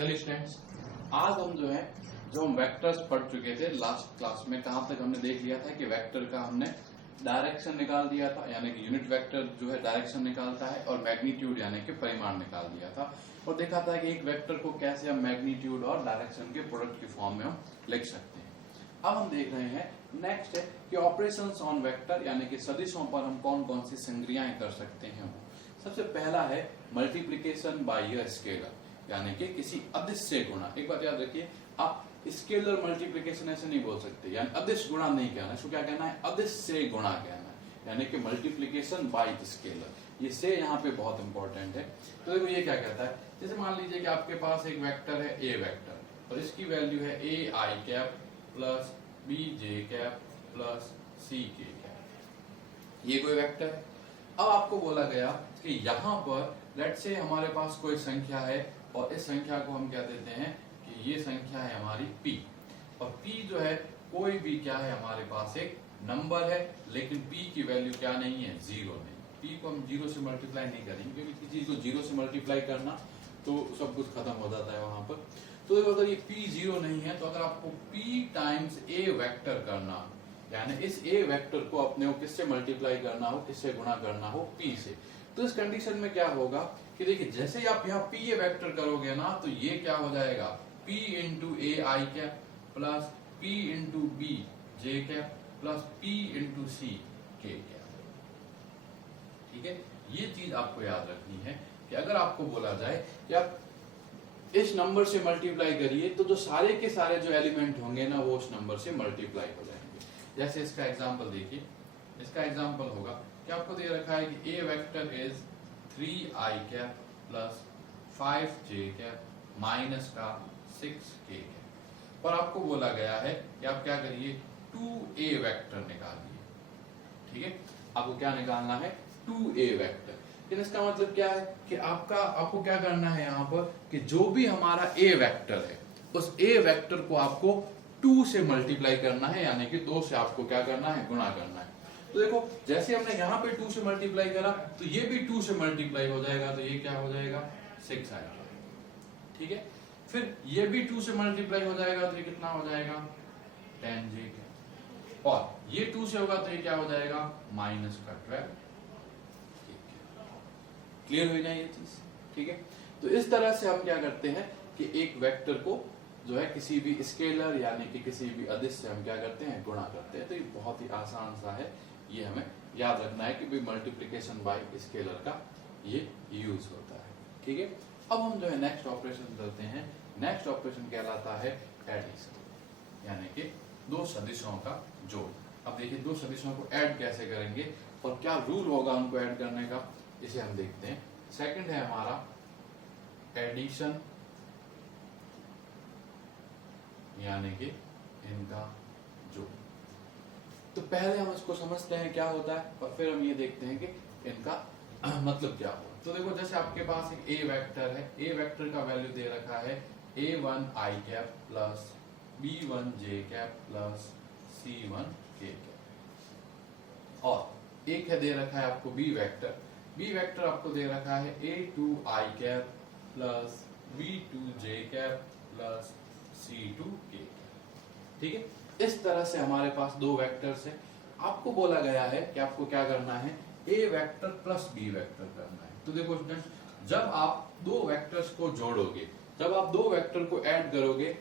चलिए स्टूडेंट्स, आज हम जो हम वेक्टर्स पढ़ चुके थे लास्ट क्लास में, कहां तक हमने देख लिया था कि वेक्टर का हमने डायरेक्शन निकाल दिया था, यानी कि यूनिट वेक्टर जो है डायरेक्शन निकालता है, और मैग्नीट्यूड यानी कि परिमाण निकाल दिया था, और देखा था कि एक वेक्टर को कैसे हम मैग्नीट्यूड और डायरेक्शन के प्रोडक्ट की फॉर्म में हम लिख सकते हैं। अब हम देख रहे हैं नेक्स्ट है कि ऑपरेशंस ऑन वेक्टर यानी कि सदिशों पर हम कौन कौन सी संक्रियाएं कर सकते हैं। सबसे पहला है मल्टीप्लीकेशन बाय अ स्केलर, यानी कि किसी अदिश से गुणा। एक बात याद रखिए, आप स्केलर मल्टीप्लीकेशन ऐसे नहीं बोल सकते, यानी अदिश गुणा नहीं कहना, इसको क्या कहना है, अदिश से गुणा कहना है, यानी कि मल्टीप्लीकेशन बाय द स्केलर। ये से यहाँ पे बहुत इंपॉर्टेंट है। तो देखो ये क्या कहता है, जैसे मान लीजिए कि आपके पास एक वेक्टर है ए वेक्टर, और इसकी वैल्यू है a i cap plus b j cap plus c k cap, ये कोई वेक्टर है। अब आपको बोला गया कि यहाँ पर लेट से हमारे पास कोई संख्या है, और इस संख्या को हम क्या देते हैं कि ये संख्या है हमारी p, और p जो है कोई भी क्या है हमारे पास एक नंबर है, लेकिन p की वैल्यू क्या नहीं है, जीरो नहीं। p को हम जीरो से मल्टीप्लाई नहीं करेंगे, क्योंकि किसी चीज को जीरो से मल्टीप्लाई करना तो सब कुछ खत्म हो जाता है वहां पर। तो अगर ये p जीरो नहीं है, तो अगर आपको p टाइम्स a वेक्टर करना, यानी इस a वेक्टर को अपने को किससे मल्टीप्लाई करना हो, किससे गुणा करना हो, p से, तो इस कंडीशन में क्या होगा कि देखिए जैसे ही आप यहाँ p ए वेक्टर करोगे ना, तो ये क्या हो जाएगा, p into a i cap plus p into b j cap plus p into c k cap. ठीक है, ये चीज आपको याद रखनी है कि अगर आपको बोला जाए कि आप इस नंबर से मल्टीप्लाई करिए, तो जो सारे के सारे जो एलिमेंट होंगे ना, वो उस नंबर से मल्टीप्लाई हो जाएंगे। जैसे इसका एग्जाम्पल देखिए, इसका एग्जाम्पल होगा कि आपको दे रखा है कि a vector is 3i cap plus 5j cap minus का 6k कैप, और आपको बोला गया है कि आप क्या करिए, 2a वेक्टर निकालिए। ठीक है, आपको क्या निकालना है, 2a वेक्टर। लेकिन इसका मतलब क्या है कि आपको क्या करना है यहाँ पर कि जो भी हमारा a वेक्टर है, उस a वेक्टर को आपको 2 से मल्टीप्लाई करना है, यानी कि 2 से आपको क्या करना है, गुणा करना है। तो देखो जैसे हमने यहाँ पे 2 से मल्टीप्लाई करा, तो ये भी 2 से मल्टीप्लाई हो जाएगा, तो ये क्या हो जाएगा, 6 आएगा। ठीक है, फिर ये भी 2 से मल्टीप्लाई हो जाएगा, तो ये कितना हो जाएगा, 10j, और ये 2 से होगा तो ये क्या हो जाएगा, माइनस का 12। क्लियर हुई ना ये चीज। ठीक है, तो इस तरह से हम क्या करते हैं कि एक वेक्टर को जो है किसी भी स्केलर यानी कि किसी भी अदिश से हम क्या करते हैं, गुणा करते हैं। तो ये बहुत ही आसान सा है, ये हमें याद रखना है कि भाई मल्टीप्लिकेशन बाय स्केलर का ये यूज होता है। ठीक है, अब हम जो है नेक्स्ट ऑपरेशन करते हैं। नेक्स्ट ऑपरेशन कहलाता है एडिशन, यानी कि दो सदिशों का जोड़। अब देखिए दो सदिशों को ऐड कैसे करेंगे और क्या रूल होगा उनको ऐड करने का, इसे हम देखते हैं। सेकंड है हमारा एडिशन, यानी कि इनका जोड़। तो पहले हम इसको समझते हैं क्या होता है, और फिर हम ये देखते हैं कि इनका मतलब क्या होगा। तो देखो जैसे आपके पास एक ए वेक्टर है, ए वेक्टर का वैल्यू दे रखा है a1 i cap plus b1 j cap plus c1 k cap, और एक है दे रखा है आपको बी वेक्टर, बी वेक्टर आपको दे रखा है a2 i cap plus b2 j cap plus c2 k। ठीक है, इस तरह से हमारे पास दो वेक्टर्स हैं। आपको बोला गया है कि आपको क्या करना है, a vector plus b vector करना है। तो देखो स्टूडेंट्स, जब आप दो वेक्टर्स को जोड़ोगे, जब आप दो वेक्टर को ऐड करोगे,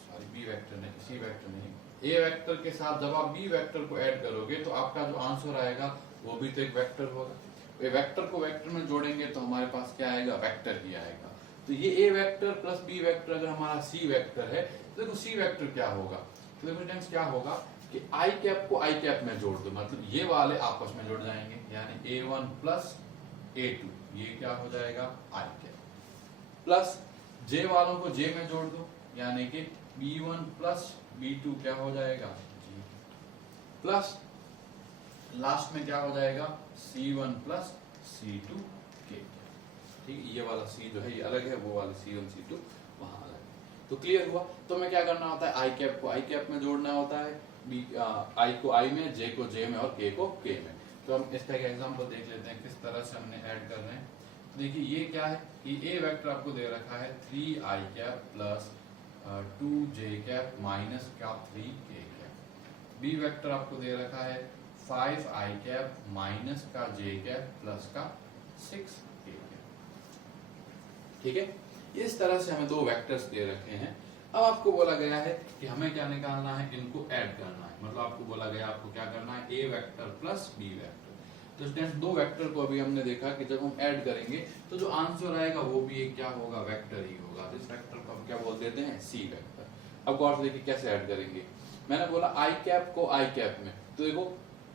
सॉरी b वेक्टर नहीं, c वेक्टर नहीं, a वेक्टर के साथ जब आप b वेक्टर को ऐड करोगे, तो आपका जो आंसर आएगा वो भी तो एक वेक्टर होगा। वेक्टर को वेक्टर में जोड़ेंगे तो हमारे पास क्या आएगा, वेक्टर ही आएगा। तो ये a vector plus b vector अगर हमारा c वेक्टर है, तो देखो c वेक्टर क्या होगा, तो देखो स्टूडेंट्स क्या होगा कि i कैप को i कैप में जोड़ दो, मतलब ये वाले आपस में जुड़ जाएंगे, यानी a1 प्लस a2, ये क्या हो जाएगा, i कैप, प्लस j वालों को j में जोड़ दो, यानी कि b1 प्लस b2 क्या हो जाएगा, g, प्लस लास्ट में क्या हो जाएगा, c1 प्लस c2 k। ठीक, ये वाला c जो है ये अलग है, वो वाला c1 c2 वहां अलग है। तो क्लियर हुआ। तो हमें क्या करना होता है, आई कैप को आई कैप में जोड़ना होता है, आई को आई में, जे को जे में, और के को के में। तो हम इसका एक एग्जांपल देख लेते हैं किस तरह से हमने ऐड कर रहे हैं। देखिए ये क्या है कि ए वेक्टर आपको दे रखा है 3i cap plus 2j cap minus का 3k कैप। बी वेक्टर आपको दे रखा है 5i कैप माइनस का j कैप प्लस का 6k कैप। ठीक है, इस तरह से हमें दो वेक्टर्स दे रखे हैं। अब आपको बोला गया है कि हमें क्या निकालना है, इनको ऐड करना है। मतलब आपको बोला गया आपको क्या करना है, ए वेक्टर प्लस बी वेक्टर। तो स्टूडेंट्स दो वेक्टर को अभी हमने देखा कि जब हम ऐड करेंगे तो जो आंसर आएगा वो भी एक क्या होगा, वेक्टर ही होगा। तो इस वेक्टर को हम क्या बोल देते हैं, सी वेक्टर। अब गौर से देखिए कैसे ऐड करेंगे। मैंने बोला आई कैप को आई कैप में, तो देखो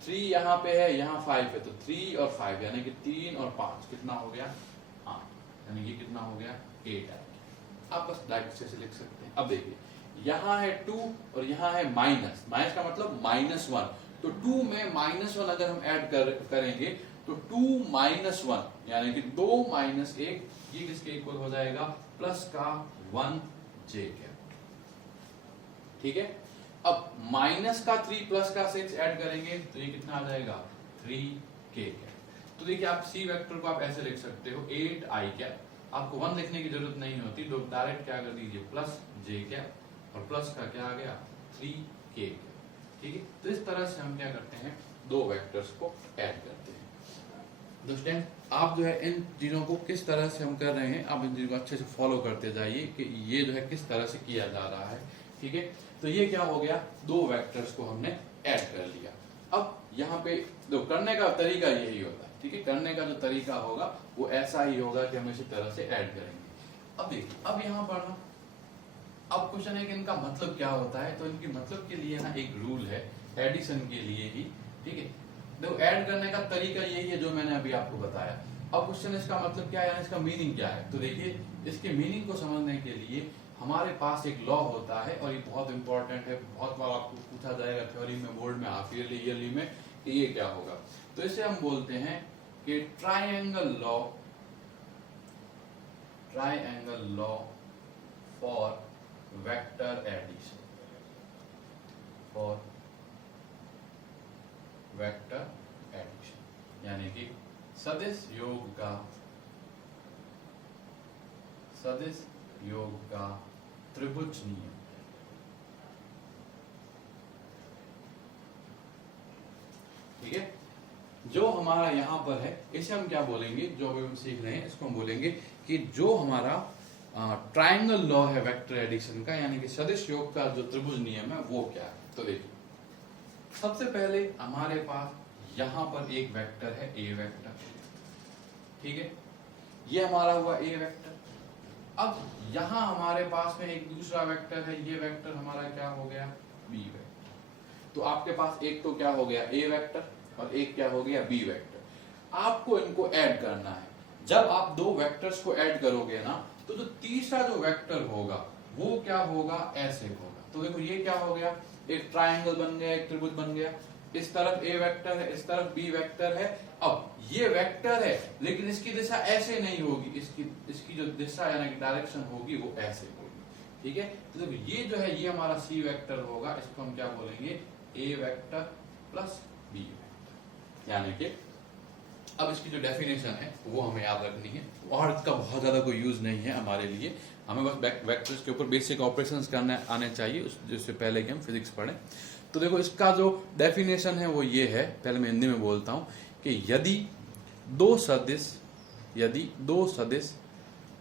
3 यहाँ पे है, यहाँ 5 है, तो 3 और 5 यानी कि 3 और 5 कितना हो गया, 8, यानी ये कितना हो गया 8 है। आप बस डायरेक्ट से लिख सकते हैं। अब देखिए यहाँ है 2 और यहाँ है माइनस, माइनस का मतलब -1, तो 2 में -1 अगर हम ऐड करेंगे तो 2 - 1 यानी कि 2 - 1 ये किसके इक्वल हो जाएगा, प्लस का 1j कैप। ठीक है, अब माइनस का 3 प्लस का 6 ऐड करेंगे तो ये कितना आ जाएगा 3k कैप। तो देखिए आप सी वेक्टर को आप ऐसे लिख सकते हो 8i कैप, आपको 1 लिखने की जरूरत नहीं होती, तो डायरेक्ट क्या कर दीजिए प्लस j कैप और प्लस का क्या आ गया 3k कैप। ठीक है, तो इस तरह से हम क्या करते हैं, दो वेक्टर्स को ऐड करते हैं। दोस्तों आप जो है इन चीजों को किस तरह से हम कर रहे हैं, आप इन चीजों को अच्छे से फॉलो करते जाइए कि ये जो है किस तरह से किया जा रहा है। ठीक है, तो ये क्या हो गया, दो वेक्टर्स को हमने ऐड कर लिया। अब यहाँ पे दो करने का तरीका यही होता है। ठीक है, करने का जो तरीका होगा वो ऐसा ही होगा कि हम इसी तरह से ऐड करेंगे। अब देखिए, अब यहाँ पर ना अब क्वेश्चन है कि इनका मतलब क्या होता है, तो इनके मतलब के लिए ना एक रूल है एडिशन के लिए ही। ठीक है, देखो ऐड करने का तरीका यही है जो मैंने अभी आपको बताया। अब क्वेश्चन इसका मतलब क्या है, इसका मीनिंग क्या है, तो देखिए इसके मीनिंग को समझने के लिए हमारे पास एक लॉ होता है और ये बहुत इंपॉर्टेंट है, बहुत बार आपको पूछा जाएगा थ्योरी में, बोर्ड में, हाफ ईयरली में कि ये क्या होगा। तो इसे हम बोलते हैं कि triangle law for vector addition, यानी कि सदिश योग का त्रिभुज नियम। ठीक है, जो हमारा यहाँ पर है इसे हम क्या बोलेंगे, जो अभी हम सीख रहे हैं इसको हम बोलेंगे कि जो हमारा ट्राइंगल लॉ है वेक्टर एडिशन का, यानी कि सदिश योग का जो त्रिभुज नियम है वो क्या है। तो देखिए सबसे पहले हमारे पास यहाँ पर एक वेक्टर है ए वेक्टर। ठीक है, ये हमारा हुआ ए वेक्टर। अब यहाँ हमारे पास में एक दूसरा वेक्टर है, ये वेक्टर हमारा क्या हो गया, बी वेक्टर। तो आपके पास एक तो क्या हो गया ए वेक्टर और एक क्या हो गया बी वेक्टर। आपको इनको ऐड करना है। जब आप दो वेक्टर्स को ऐड करोगे ना, तो जो तीसरा जो वेक्टर होगा वो क्या होगा, ऐसे होगा। तो देखो ये क्या हो गया, एक ट्राइंगल बन गया, एक त्रिभुज बन गया। इस तरफ ए वेक्टर है, इस तरफ बी वेक्टर है। अब ये वेक्टर है लेकिन इसकी दिशा ऐसे नहीं होगी, इसकी जो दिशा यानी कि डायरेक्शन होगी वो ऐसे होगी। ठीक है, तो देखो ये जो है ये हमारा सी वेक्टर होगा, इसको हम क्या बोलेंगे, ए वेक्टर प्लस बी वेक्टर। यानी कि अब इसकी जो डेफिनेशन है वो हमें याद रखनी है और इसका बहुत ज्यादा कोई यूज नहीं है हमारे लिए। हमें बस वेक्टर्स के ऊपर बेसिक ऑपरेशंस करने आने चाहिए, जिससे पहले कि हम फिजिक्स पढ़ें। तो देखो इसका जो डेफिनेशन है वो ये है, पहले मैं हिंदी में बोलता हूं कि यदि दो सदिश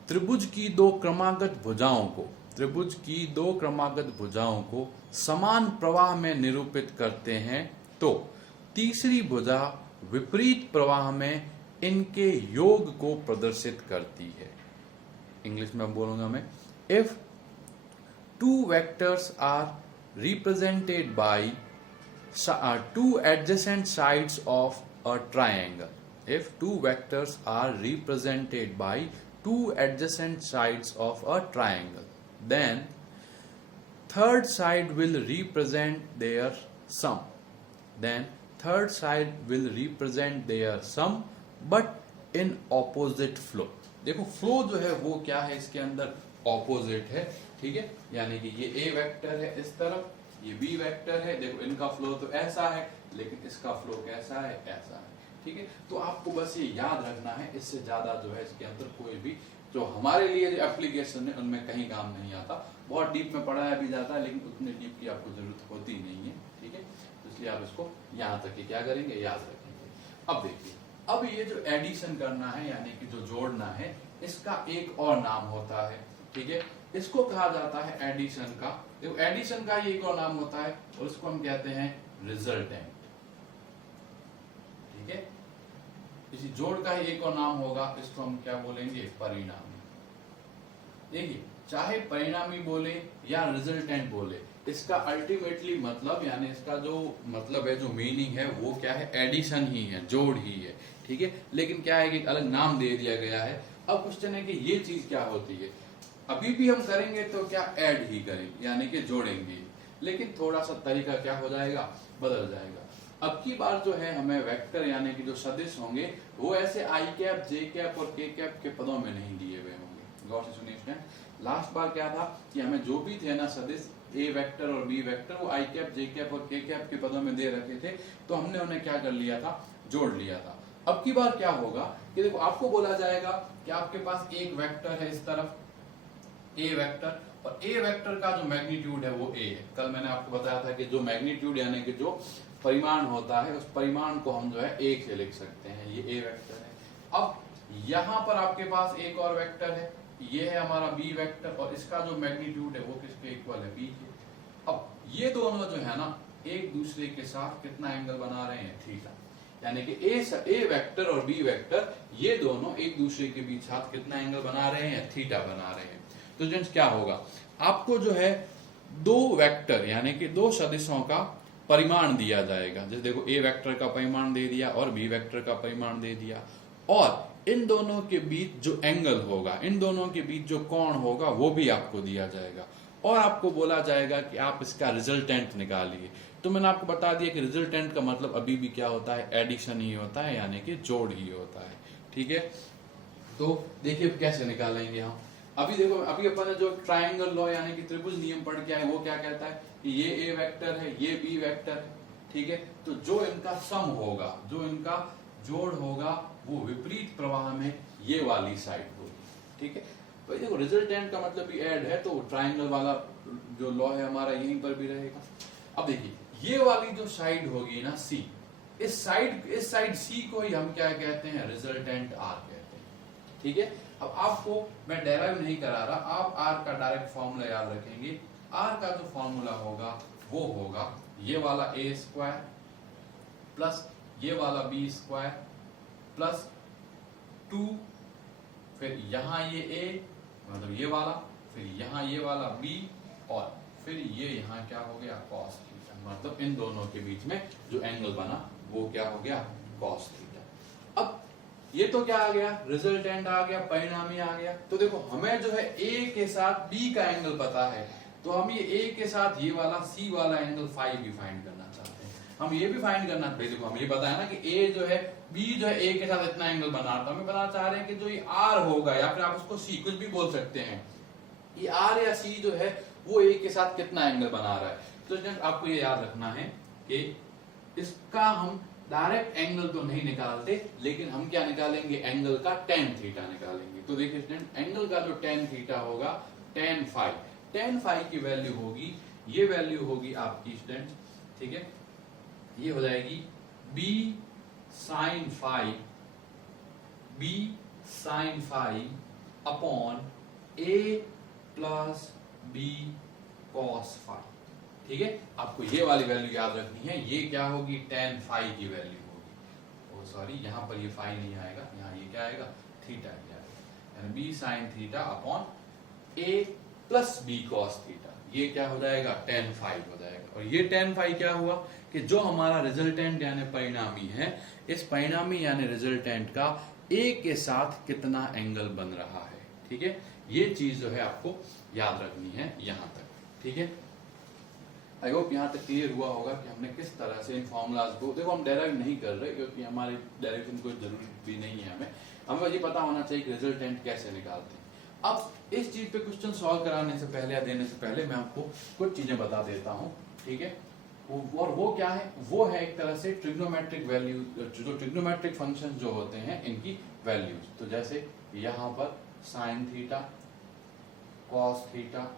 त्रिभुज की दो क्रमागत भुजाओं को समान प्रवाह में निरूपित करते हैं तो तीसरी भुजा विपरीत प्रवाह में इनके योग को प्रदर्शित करती है। इंग्लिश में बोलूंगा मैं, if two vectors are represented by two adjacent sides of a triangle, if two vectors are represented by two adjacent sides of a triangle, then third side will represent their sum, but in opposite flow। देखो flow जो है वो क्या है, इसके अंदर opposite है। ठीक है, यानी कि ये ए वेक्टर है इस तरफ, ये बी वेक्टर है। देखो इनका फ्लो तो ऐसा है लेकिन इसका फ्लो कैसा है, ऐसा है। ठीक है। तो आपको बस ये याद रखना है, इससे ज्यादा जो है इसके अंदर कोई भी जो हमारे लिए जो एप्लीकेशन है उनमें कहीं काम नहीं आता। बहुत डीप में पढ़ाया भी जाता है लेकिन उतने डीप की आपको जरूरत होती नहीं है, ठीक है। तो इसलिए आप इसको यहाँ तक ही क्या करेंगे, याद रखेंगे। अब देखिए, अब ये जो एडिशन करना है यानी कि जो जोड़ना है, इसका एक और नाम होता है, ठीक है। इसको कहा जाता है एडिशन का, देखो एडिशन का ये एक और नाम होता है और इसको हम कहते हैं रिजल्टेंट, ठीक है। इसी जोड़ का ही एक और नाम होगा, इसको हम क्या बोलेंगे, परिणामी। देखिए, चाहे परिणामी बोले या रिजल्टेंट बोले, इसका अल्टीमेटली मतलब यानी इसका जो मतलब है, जो मीनिंग है वो क्या है, एडिशन ही है, जोड़ ही है, ठीक है। लेकिन क्या है कि एक अलग नाम दे दिया गया है। अब क्वेश्चन है कि ये चीज क्या होती है। अभी भी हम करेंगे तो क्या, ऐड ही करेंगे यानी कि जोड़ेंगे, लेकिन थोड़ा सा तरीका क्या हो जाएगा, बदल जाएगा। अब की बार जो है हमें वेक्टर यानी कि जो सदिश होंगे वो ऐसे आई कैप, जे कैप और के कैप के पदों में नहीं दिए हुए होंगे। गौर से सुनिए स्टूडेंट, लास्ट बार क्या था कि हमें जो भी थे ना सदिश, ए वेक्टर और बी वेक्टर, वो आई कैप, जे कैप और के कैप के पदों में दे रखे थे, तो हमने उन्हें क्या कर लिया था, जोड़ लिया था। अब की बार क्या होगा कि देखो आपको बोला जाएगा कि आपके पास एक वेक्टर है इस तरफ, ए वेक्टर, और ए वेक्टर का जो मैग्नीट्यूड है वो ए है। कल मैंने आपको बताया था कि जो मैग्नीट्यूड यानी कि जो परिमाण होता है, उस परिमाण को हम जो है एक से लिख सकते हैं, ये ए वेक्टर है। अब यहाँ पर आपके पास एक और वेक्टर है, ये है हमारा बी वेक्टर, और इसका जो मैग्नीट्यूड है वो किसके इक्वल है, बी के। अब ये दोनों जो है ना एक दूसरे के साथ कितना एंगल बना रहे हैं, थीटा। यानी कि ए वेक्टर और बी वेक्टर ये दोनों एक दूसरे के बीच साथ कितना एंगल बना रहे हैं, थीटा बना रहे हैं। तो स्टूडेंट्स क्या होगा, आपको जो है दो वेक्टर यानी कि दो सदिशों का परिमाण दिया जाएगा। जैसे देखो, ए वेक्टर का परिमाण दे दिया और बी वेक्टर का परिमाण दे दिया, और इन दोनों के बीच जो एंगल होगा, इन दोनों के बीच जो कोण होगा वो भी आपको दिया जाएगा, और आपको बोला जाएगा कि आप इसका रिजल्टेंट निकालिए। तो मैंने आपको बता दिया कि रिजल्टेंट का मतलब अभी भी क्या होता है, एडिशन ही होता है यानी कि जोड़ ही होता है, ठीक है। तो देखिए कैसे निकालेंगे हम। अभी देखो, अभी अपन ने जो ट्राइंगल लॉ यानी कि त्रिभुज नियम पढ़ के आए, वो क्या कहता है कि ये ए वेक्टर है, ये बी वेक्टर है, ठीक है। तो जो इनका सम होगा, जो इनका जोड़ होगा, वो विपरीत प्रवाह में ये वाली साइड होगी, ठीक है। तो देखो रिजल्टेंट का मतलब भी ऐड है, तो ट्राइंगल वाला जो लॉ है हमारा यहीं पर भी रहेगा। अब देखिए, ये वाली जो साइड होगी ना सी, इस साइड सी को ही हम क्या कहते हैं, रिजल्टेंट आर कहते हैं, ठीक है। अब आपको मैं डेराइव नहीं करा रहा, आप आर का डायरेक्ट फॉर्मूला याद रखेंगे। आर का जो फॉर्मूला होगा वो होगा ये वाला ए स्क्वायर प्लस ये वाला बी स्क्वायर प्लस 2, फिर यहाँ ये ए मतलब ये वाला, फिर यहाँ ये वाला बी, और फिर ये यहाँ क्या हो गया, कॉस थीटा। मतलब इन दोनों के बीच में जो एंगल बना वो क्या हो गया, कॉस थीटा। अब ये तो क्या आ गया, रिजल्टेंट आ गया, परिणामी आ गया। तो देखो हमें जो है ए के साथ बी का एंगल पता है, तो हम ये ए के साथ ये वाला सी वाला एंगल फाई भी फाइंड करना चाहते हैं। हम ये भी फाइंड करना, देखो हम ये पता है ना कि ए जो है, बी जो है ए के साथ इतना एंगल बना रहा था, हमें पता चाह रहे हैं कि जो ये आर होगा, या फिर आप उसको सी कुछ भी बोल सकते हैं, ये आर या सी जो है वो ए के साथ कितना एंगल बना रहा है। तो आपको ये याद रखना है कि इसका हम डायरेक्ट एंगल तो नहीं निकालते, लेकिन हम क्या निकालेंगे, एंगल का tan थीटा निकालेंगे। तो देखिए स्टूडेंट, एंगल का जो tan थीटा होगा, tan फाई की वैल्यू होगी, ये वैल्यू होगी आपकी स्टूडेंट, ठीक है, ये हो जाएगी b sin phi upon a plus b cos phi, ठीक है। आपको ये वाली वैल्यू याद रखनी है, ये क्या होगी, tan फाई की वैल्यू होगी। ओ सॉरी, यहाँ पर ये फाई नहीं आएगा, यहाँ ये क्या आएगा, थीटा ही आएगा, यानी b sin theta upon a plus b cos theta, ये क्या हो जाएगा, tan फाई हो जाएगा। और ये tan फाई क्या हुआ कि जो हमारा रिजल्टेंट यानी परिणामी है, इस परिणामी यानी रिजल्टेंट का a के साथ कितना एंगल बन रहा है, ठीक है। ये चीज जो है आपको याद रखनी है यहाँ तक, ठीक है। आई होप यहाँ तक क्लियर हुआ होगा कि हमने किस तरह से इन फॉर्मूलाज को, देखो हम डेराइव नहीं कर रहे क्योंकि हमारी डेरिवेशन कोई जरूरी भी नहीं है, हमें ये पता होना चाहिए कि रिजल्टेंट कैसे निकालते हैं। अब इस चीज पे क्वेश्चन सॉल्व कराने से पहले या देने से पहले मैं आपको कुछ चीजें बता देता हूँ, ठीक है। और वो क्या है, वो है एक तरह से ट्रिग्नोमेट्रिक वैल्यू, जो ट्रिग्नोमेट्रिक फंक्शन जो होते हैं इनकी वैल्यूज। तो जैसे यहाँ पर साइन थीटा, कॉस थीटा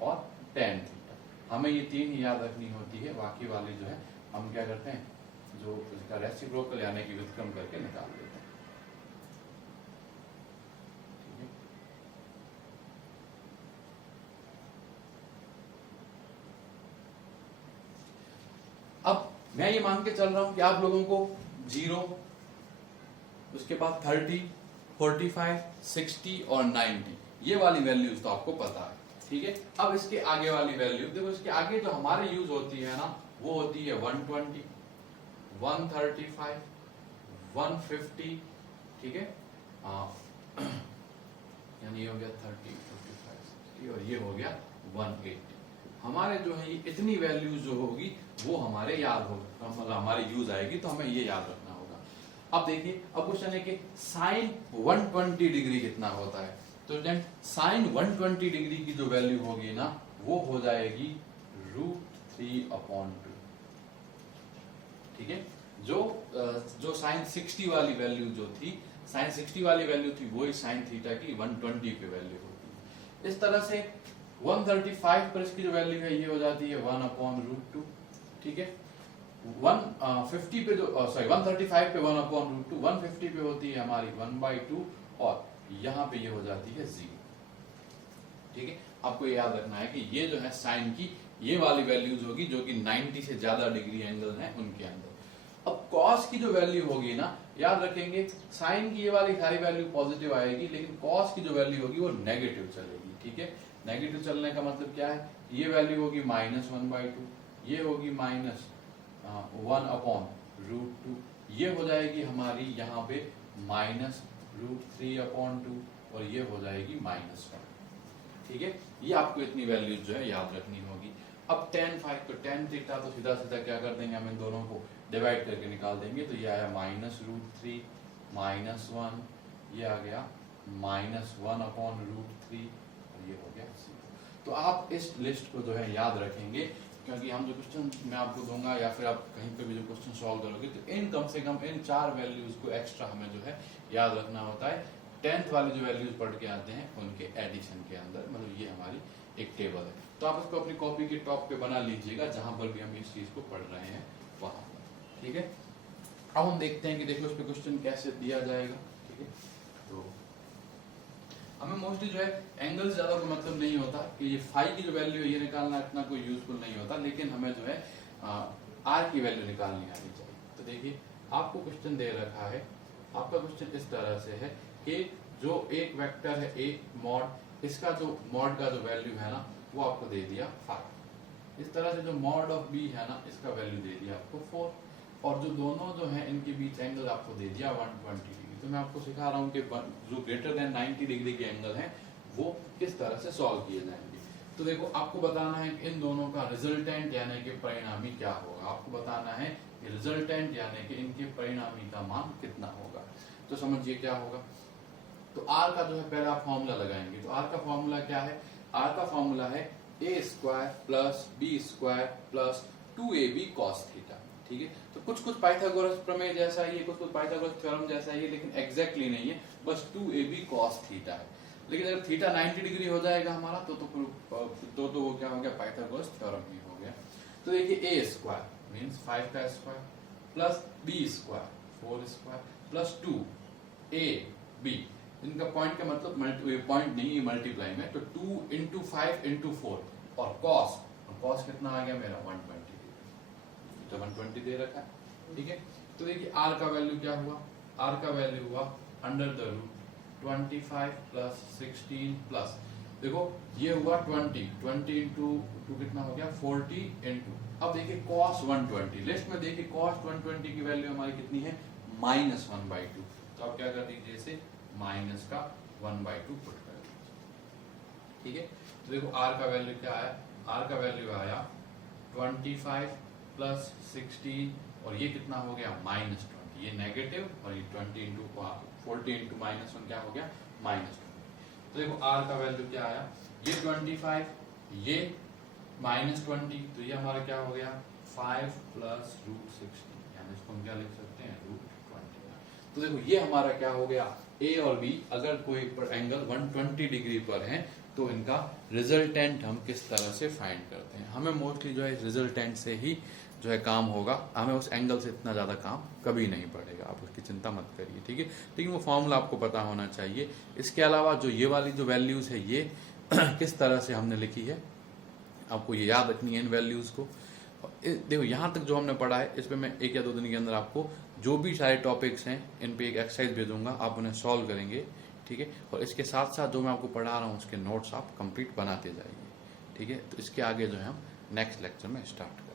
और टेन थीटा, हमें ये तीन ही याद रखनी होती है, बाकी वाली जो है हम क्या करते हैं, जो इसका रेसिप्रोकल यानी कि व्युत्क्रम करके निकाल देते हैं। अब मैं ये मान के चल रहा हूं कि आप लोगों को 0, उसके बाद 30, 45, 60 और 90 ये वाली वैल्यूज तो आपको पता है, ठीक है। अब इसके आगे वाली वैल्यू देखो, इसके आगे जो हमारे यूज होती है ना, वो होती है 120, 135, 150, ठीक है। यानी ये हो गया 30, 45, 60 और ये हो गया 180। हमारे जो है ये इतनी वैल्यूज जो होगी वो हमारे याद होगा, मतलब हमारे यूज आएगी, तो हमें ये याद रखना होगा। अब देखिए, अब क्वेश्चन है कि साइन 120 डिग्री कितना होता है। तो साइन 120 डिग्री की जो वैल्यू होगी ना, वो हो जाएगी √3/2, ठीक है। जो साइन 60 वाली वैल्यू जो थी, साइन 60 वाली वैल्यू थी, वही साइन थीटा की 120 पे वैल्यू होती है। इस तरह से 135 पर इसकी जो वैल्यू है ये हो जाती है 1/√2, ठीक है। 150 पे जो 135 पे 1/√2, 150 पे होती है हमारी 1/2 और यहाँ पे ये हो जाती है 0, ठीक है। आपको ये याद रखना है कि ये जो है साइन की ये वाली वैल्यूज होगी जो कि 90 से ज्यादा डिग्री एंगल है उनके अंदर। अब कॉस की जो वैल्यू होगी ना, याद रखेंगे साइन की ये वाली सारी वैल्यू पॉजिटिव आएगी, लेकिन कॉस की जो वैल्यू होगी वो नेगेटिव चलेगी, ठीक है। नेगेटिव चलने का मतलब क्या है, ये वैल्यू होगी -1/2, ये होगी -1/√2, ये हो जाएगी हमारी यहाँ पे -√3/2 और ये हो जाएगी -1, ठीक है। ये आपको इतनी वैल्यूज जो है याद रखनी होगी। अब tan फाइ तो tan थीटा तो सीधा सीधा क्या कर देंगे, हम इन दोनों को डिवाइड करके निकाल देंगे। तो ये आया -√3 -1, ये आ गया -1/√3 और ये हो गया 0। तो आप इस लिस्ट को जो है याद रखेंगे, क्योंकि हम जो क्वेश्चन मैं आपको दूंगा या फिर आप कहीं पे भी जो क्वेश्चन सॉल्व करोगे, तो इन कम से कम इन 4 वैल्यूज को एक्स्ट्रा हमें जो है याद रखना होता है। 10th वाली जो वैल्यूज पढ़ के आते हैं उनके एडिशन के अंदर, मतलब ये हमारी एक टेबल है। तो आप इसको अपनी कॉपी के टॉप पे बना लीजिएगा, जहां पर भी हम इस चीज को पढ़ रहे हैं वहां पर, ठीक है। अब हम देखते हैं कि देखो इस पे क्वेश्चन कैसे दिया जाएगा, ठीक है। तो हमें मोस्टली जो है एंगल ज्यादा कोई मतलब नहीं होता कि ये फाई की जो वैल्यू है ये निकालना इतना कोई यूजफुल नहीं होता, लेकिन हमें जो है आर की वैल्यू निकालनी आनी चाहिए। तो देखिए, आपको क्वेश्चन दे रखा है, आपका क्वेश्चन इस तरह से है कि जो एक वेक्टर है ए मॉड, इसका जो मॉड का जो वैल्यू है ना, वो आपको दे दिया 5। इस तरह से जो मॉड ऑफ बी है ना, इसका वैल्यू दे दिया आपको 4, और जो दोनों जो है इनके बीच एंगल आपको दे दिया 120 डिग्री। तो मैं आपको सिखा रहा हूँ कि जो ग्रेटर देन 90 डिग्री के एंगल हैं वो किस तरह से सॉल्व किए जाएंगे। तो देखो, आपको बताना है कि इन दोनों का रिजल्टेंट यानी कि परिणामी क्या होगा। आपको बताना है कि रिजल्टेंट यानी कि इनके परिणामी का मान कितना होगा। तो समझिए क्या होगा। तो आर का जो है पहला फॉर्मूला लगाएंगे। तो आर का फॉर्मूला क्या है, आर का फॉर्मूला है a² + b² + 2ab cos theta, ठीक है। तो कुछ पाइथागोरस प्रमेय जैसा ही है, कुछ पाइथागोरस थ्योरम जैसा ही है, लेकिन एग्जैक्टली नहीं है, बस 2ab cos थीटा है। लेकिन अगर थीटा 90 डिग्री हो जाएगा हमारा तो वो क्या हो गया, पाइथागोरस थ्योरम ही हो गया। तो देखिए a² मींस 5 का स्क्वायर + b² 4² + 2ab, इनका पॉइंट का मतलब पॉइंट नहीं है, मल्टीप्लाई में, तो 2 × 5 × 4 और cos कितना आ गया मेरा 120 डिग्री, तो 120 दे रखा है, ठीक है। तो देखिए आर का वैल्यू क्या हुआ, आर का वैल्यू हुआ √25 + 16 प्लस, देखो ये हुआ 20 × 2 कितना हो गया 40 × अब देखिए cos 120, लिस्ट में देखिए cos 120 की वैल्यू हमारी कितनी है -1/2। तो आप क्या कर दीजिए, इसे माइनस का 1/2 पुट कर दीजिए, ठीक है। तो देखो आर का वैल्यू क्या है, आर का वैल्यू आया 25 + 16 और ये कितना हो गया -20, ये नेगेटिव और ये 20 × 40 × -1 क्या हो गया -20। तो देखो आर का वैल्यू क्या आया, ये 25 ये -20, तो ये हमारा क्या हो गया 5 प्लस रूट 60, यानी इसको हम क्या लिख सकते हैं, रूट 20। तो देखो ये हमारा क्या हो गया, ए और बी अगर कोई एंगल 120 डिग्री पर है तो इनका रिजल्टेंट हम किस तरह से फाइंड करते हैं। हमें मोस्टली जो है रिजल्टेंट से ही जो है काम होगा, हमें उस एंगल से इतना ज़्यादा काम कभी नहीं पड़ेगा, आप उसकी चिंता मत करिए, ठीक है। लेकिन वो फॉर्मूला आपको पता होना चाहिए। इसके अलावा जो ये वाली जो वैल्यूज़ है ये किस तरह से हमने लिखी है, आपको ये याद रखनी है इन वैल्यूज़ को। देखो यहाँ तक जो हमने पढ़ा है इस पर मैं 1 या 2 दिन के अंदर आपको जो भी सारे टॉपिक्स हैं इन पे एक एक्सरसाइज भेजूंगा, आप उन्हें सॉल्व करेंगे, ठीक है। और इसके साथ साथ जो मैं आपको पढ़ा रहा हूँ उसके नोट्स आप कंप्लीट बनाते जाइए, ठीक है। तो इसके आगे जो है हम नेक्स्ट लेक्चर में स्टार्ट